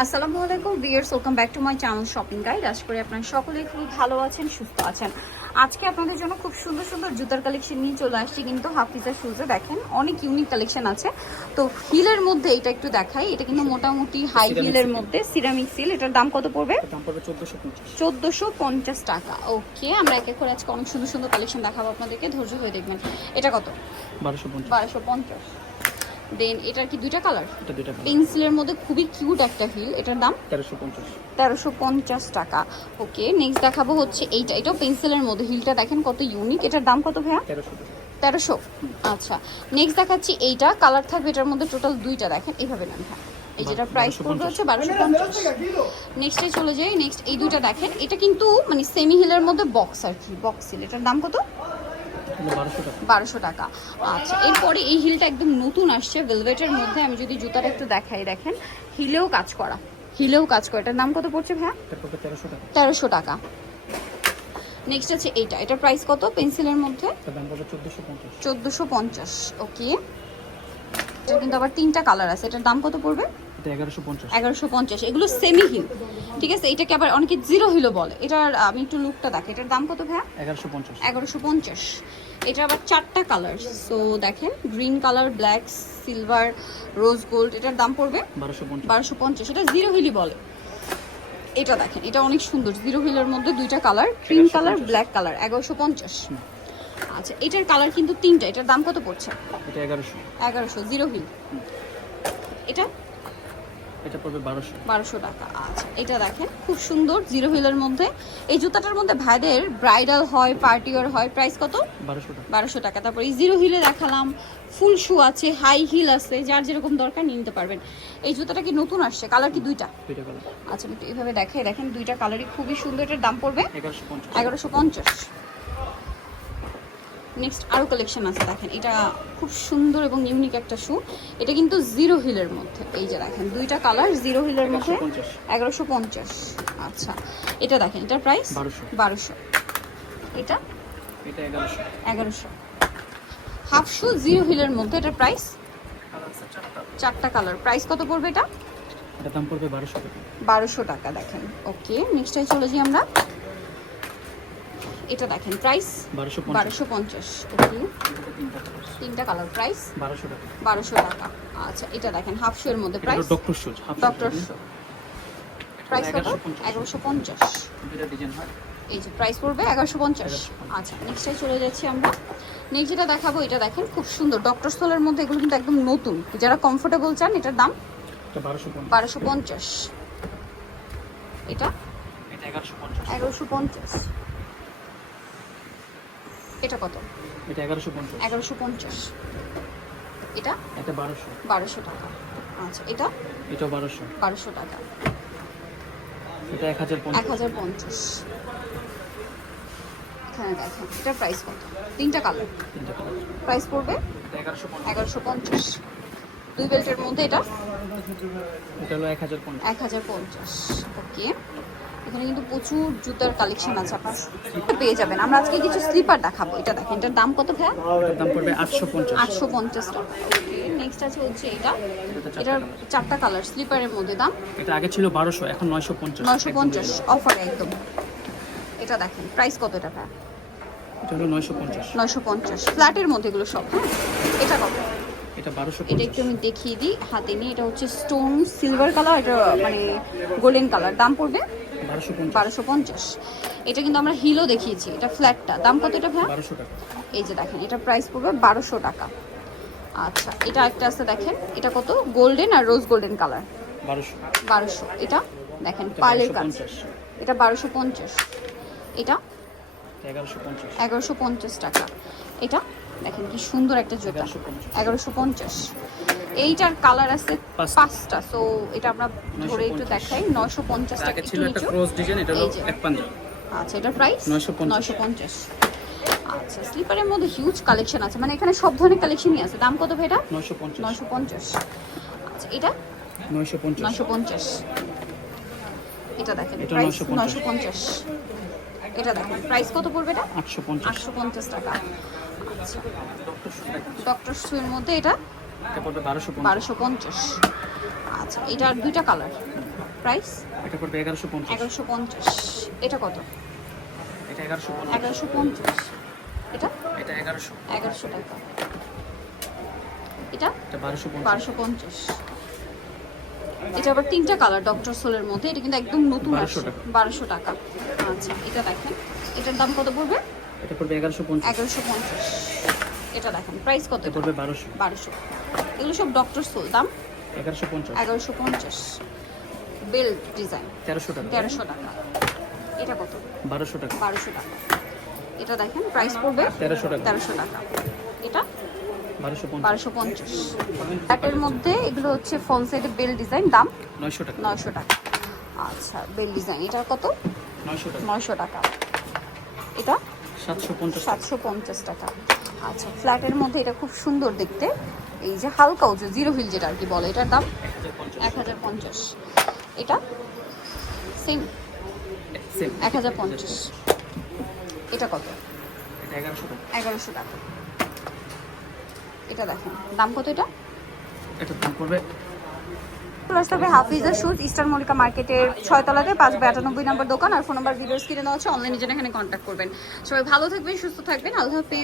আসসালামু আলাইকুম viewers welcome back to my channel shopping guide আশা করি আপনারা সকলেই খুবই ভালো আছেন সুস্থ আছেন। আজকে আপনাদের জন্য খুব সুন্দর সুন্দর জুতার কালেকশন নিয়ে চলে আসছি কিন্তু হাফিজা শুজে দেখেন অনেক ইউনিক কালেকশন আছে। তো হিলের মধ্যে এটা একটু দেখাই এটা কিন্তু মোটামুটি হাই হিলের মধ্যে সিরামিক সিল এটার দাম কত পড়বে? চোদ্দোশো পঞ্চাশ। চোদ্দোশো পঞ্চাশ টাকা। ওকে আমরা এক এক করে আজকে অনেক সুন্দর সুন্দর কালেকশন দেখাবো আপনাদেরকে ধৈর্য হয়ে দেখবেন। এটা কত? বারোশো বারোশো পঞ্চাশ। দেন এটার কি দুইটা কালার এটা দুইটা পেন্সিলের মধ্যে খুবই কিউট একটা হিল এটার দাম? তেরোশো পঞ্চাশ। তেরোশো পঞ্চাশ টাকা। ওকে নেক্সট দেখাবো হচ্ছে এইটা। এটাও পেন্সিলের মধ্যে। হিলটা দেখেন কত ইউনিক এটার দাম কত ভাইয়া? তেরোশো। আচ্ছা নেক্সট দেখাচ্ছি এইটা। কালার থাকবে এটার মধ্যে টোটাল দুইটা। দেখেন এইভাবে নেন হ্যাঁ এই যেটা প্রাইস 1250 পড়বে হচ্ছে বারোশো পঞ্চাশ। নেক্সটে চলে যাই। নেক্সট এই দুইটা দেখেন। এটা কিন্তু মানে সেমি হিলের মধ্যে বক্স আর কি। বক্স হিল এটার দাম কত? বারোশো টাকা। আচ্ছা এরপরে এই হিলটা একদম নতুন আসছে। ভেলভেটের মধ্যে আমি যদি জুতাটা একটু দেখাই দেখেন হিলেও কাজ করা। হিলেও কাজ করা। এটার দাম কত পড়ছে ভাইয়া? তেরোশো টাকা। নেক্সট আছে এইটা। এটার প্রাইস কত পেন্সিলের মধ্যে? চোদ্দোশো পঞ্চাশ। ওকে এটা কিন্তু আবার তিনটা কালার আছে। এটার দাম কত পড়বে? এগারোশো পঞ্চাশ। এগুলো সেমি হিল ঠিক আছে? এটাকে আবার অনেকে জিরো হিলও বলে। এটার আমি একটু লুকটা দেখি এটার দাম কত ভাইয়া? এগারোশো পঞ্চাশ। এগারোশো পঞ্চাশ। এটা আবার চারটা কালার সো দেখেন green colour black silver rose gold এটার দাম পড়বে বারোশো পঞ্চাশ। এটা জিরো হিলই বলে। এটা দেখেন এটা অনেক সুন্দর। জিরো হিলের মধ্যে দুইটা colour cream colour black colour এগারোশো পঞ্চাশ। আচ্ছা এটার কালার কিন্তু তিনটা। এটার দাম কত পড়ছে? এটা এগারোশো। এগারোশো জিরো হিল এটা এটা পড়বে বারোশো। বারোশো টাকা আচ্ছা এটা দেখেন খুব সুন্দর জিরো হিলের মধ্যে। এই জুতাটার মধ্যে ভাইদের ব্রাইডাল হয় পার্টিওর হয় প্রাইস কত? বারোশো টাকা। বারোশো টাকা। তারপর এই জিরো হিলে দেখালাম ফুল শু আছে হাই হিল আছে যার যেরকম দরকার নিয়ে নিতে পারবেন। এই জুতাটা কি নতুন আসছে? কালার কি দুইটা? দুইটা কালার আচ্ছা একটু এইভাবে দেখাই দেখেন দুইটা কালারই খুবই সুন্দর এটার দাম পড়বে এগারোশো পঞ্চাশ। এগারোশো পঞ্চাশ। নেক্সট আরও কালেকশন আছে দেখেন। এটা খুব সুন্দর এবং ইউনিক একটা শু এটা কিন্তু জিরো হিলের মধ্যে। এই যে দেখেন দুইটা কালার জিরো হিলের মধ্যে। এগারোশো পঞ্চাশ। আচ্ছা। এটা দেখেন এটার প্রাইস বারোশো। এটা? এগারোশো। হাফ শু জিরো হিলের মধ্যে এটার প্রাইস চারটা কালার প্রাইস কত পড়বে এটা? এটার দাম পড়বে বারোশো টাকা। বারোশো টাকা দেখেন। ওকে নেক্সটটাই চলে যাই আমরা। এটা দেখেন প্রাইস বারোশো পঞ্চাশ। ওকে তিনটা কালার প্রাইস বারোশো টাকা। বারোশো টাকা। আচ্ছা এটা দেখেন হাফ শু এর মধ্যে price doctor half doctor shoe price কত? এগারোশো পঞ্চাশ। এই যে প্রাইস পড়বে এগারোশো পঞ্চাশ। আচ্ছা নেক্সটে চলে যাচ্ছি আমরা। নেক্সট যেটা দেখাবো এটা দেখেন খুব সুন্দর। ডক্টর সোলের মধ্যে এগুলো কিন্তু একদম নতুন। যারা কমফোর্টেবল চান এটার দাম বারোশো পঞ্চাশ। এটা? এগারোশো পঞ্চাশ। এটা কত? এটা এগারোশো পঞ্চাশ। এগারোশো পঞ্চাশ। এটা? এটা বারোশো। বারোশো টাকা। আচ্ছা এটা? এটাও বারোশো। বারোশো টাকা। এটা এক হাজার এক হাজার পঞ্চাশ। এখানে দেখেন এটা প্রাইস কত? তিনটা কালার তিনটা কালার প্রাইস পড়বে? এগারোশো পঞ্চাশ। দুই বেল্টের মধ্যে এটা? এটা হলো এক হাজার পঞ্চাশ। এক হাজার পঞ্চাশ। ওকে এখানে কিন্তু প্রচুর জুতার কালেকশন আছে আপনার পেয়ে যাবেন। আমরা আজকে কিছু স্লিপার দেখাবো। এটা দেখেন এটার দাম কত এটার দাম পড়বে আটশো পঞ্চাশ। আটশো পঞ্চাশ টাকা। নেক্সট আছে হচ্ছে এটা। এটার চারটা কালার স্লিপারের মধ্যে দাম। এটা আগে ছিল বারোশো এখন নয়শো পঞ্চাশ। নয়শো পঞ্চাশ অফার একদম। এটা দেখেন প্রাইস কত এটা ভাইয়া? এটা হলো নয়শো পঞ্চাশ। নয়শো পঞ্চাশ। ফ্ল্যাটের মধ্যে এগুলো সব হ্যাঁ? এটা কত? এটা বারোশো এটা একটু আমি দেখিয়ে দিই হাতে নিয়ে। এটা হচ্ছে স্টোন সিলভার কালার এটা মানে গোল্ডেন কালার দাম পড়বে বারোশো পঞ্চাশ। এটা কিন্তু আমরা হিলও দেখিয়েছি। এটা ফ্ল্যাটটা। দাম কত এটা ভাই এই যে দেখেন এটা প্রাইস পড়বে বারোশো টাকা। আচ্ছা এটা একটা আছে দেখেন। এটা কত? গোল্ডেন আর রোজ গোল্ডেন কালার। বারোশো। এটা দেখেন পার্লের কাজ। এটা বারোশো পঞ্চাশ। এটা এগারোশো পঞ্চাশ। টাকা। এটা দেখেন কি সুন্দর একটা জুতা। 1150 এগারোশো পঞ্চাশ। এইটার কালার আছে পাঁচটা। সো এটা আমরা ধরে একটু দেখাই নয়শো পঞ্চাশ টাকা ছিল একটা ক্রস ডিজাইন এটা হলো। এক পাঞ্জা আচ্ছা এটা প্রাইস 950 নয়শো পঞ্চাশ। আচ্ছা স্লিপারের মধ্যে হিউজ কালেকশন আছে মানে এখানে সব ধরনের কালেকশনই আছে। দাম কত ভাই এটা? নয়শো পঞ্চাশ। নয়শো পঞ্চাশ। আচ্ছা এটা? নয়শো পঞ্চাশ। নয়শো পঞ্চাশ। এটা দেখেন এটা প্রাইস 950 নয়শো পঞ্চাশ। এটা দেখেন প্রাইস কত পড়বে এটা? আটশো পঞ্চাশ। আটশো পঞ্চাশ টাকা। আচ্ছা ডক্টর সুয়ের মধ্যে এটা? এটা পড়বে বারোশো পঞ্চাশ। বারোশো পঞ্চাশ। আচ্ছা এটার দুইটা কালার। প্রাইস? এটা পড়বে এগারোশো পঞ্চাশ। এগারোশো পঞ্চাশ। এটা কত? এটা এগারোশো পঞ্চাশ। এগারোশো পঞ্চাশ। এটা? এটা এগারোশো। এগারোশো টাকা। এটা? এটা বারোশো পঞ্চাশ। বারোশো পঞ্চাশ। এটা আবার তিনটা কালার ডক্টর সোলের মধ্যে। এটা কিন্তু একদম নতুন 1200 টাকা। বারোশো টাকা। আচ্ছা এটা দেখেন। এটার দাম কত পড়বে? এটা পড়বে এগারোশো পঞ্চাশ। এগারোশো পঞ্চাশ। এটা দেখেন। প্রাইস কত? পড়বে বারোশো। বারোশো। এগুলো সব ডক্টর সোল দাম? এগারোশো পঞ্চাশ। এগারোশো পঞ্চাশ। বেল্ট ডিজাইন তেরোশো টাকা। তেরোশো টাকা। এটা কত? বারোশো টাকা। বারোশো টাকা। এটা দেখেন প্রাইস পড়বে তেরোশো টাকা। তেরোশো টাকা। এটা? বারোশো পঞ্চাশ। প্যাটের মধ্যে এগুলো হচ্ছে ফোন সাইডে বেল ডিজাইন দাম? নয়শো টাকা। নয়শো টাকা। আচ্ছা বেল ডিজাইন এটা কত? নয়শো টাকা। নয়শো টাকা। এটা? সাতশো পঞ্চাশ সাতশো পঞ্চাশ টাকা। আচ্ছা ফ্ল্যাটের মধ্যে এটা খুব সুন্দর দেখতে। এই যে হালকা উঁচু জিরো হিল যেটা আর কি বলে এটার দাম এক হাজার পঞ্চাশ। এটা? সেম এক হাজার পঞ্চাশ। এটা কত? এটা এগারোশো টাকা। এটা দেখেন দাম কত এটা? এটা দাম পড়বে প্লাস তবে হাফিজের শুজ ইস্টার মল্লিকা মার্কেটের ছয়তলাতে পাঁচ বাই আটানব্বই নম্বর দোকান আর ফোন নাম্বার ভিডিওস কিনে দেওয়া হচ্ছে অনলাইনে জন্য এখানে কন্ট্যাক্ট করবেন। সবাই ভালো থাকবেন সুস্থ থাকবেন আল্লাহ হাফিজ।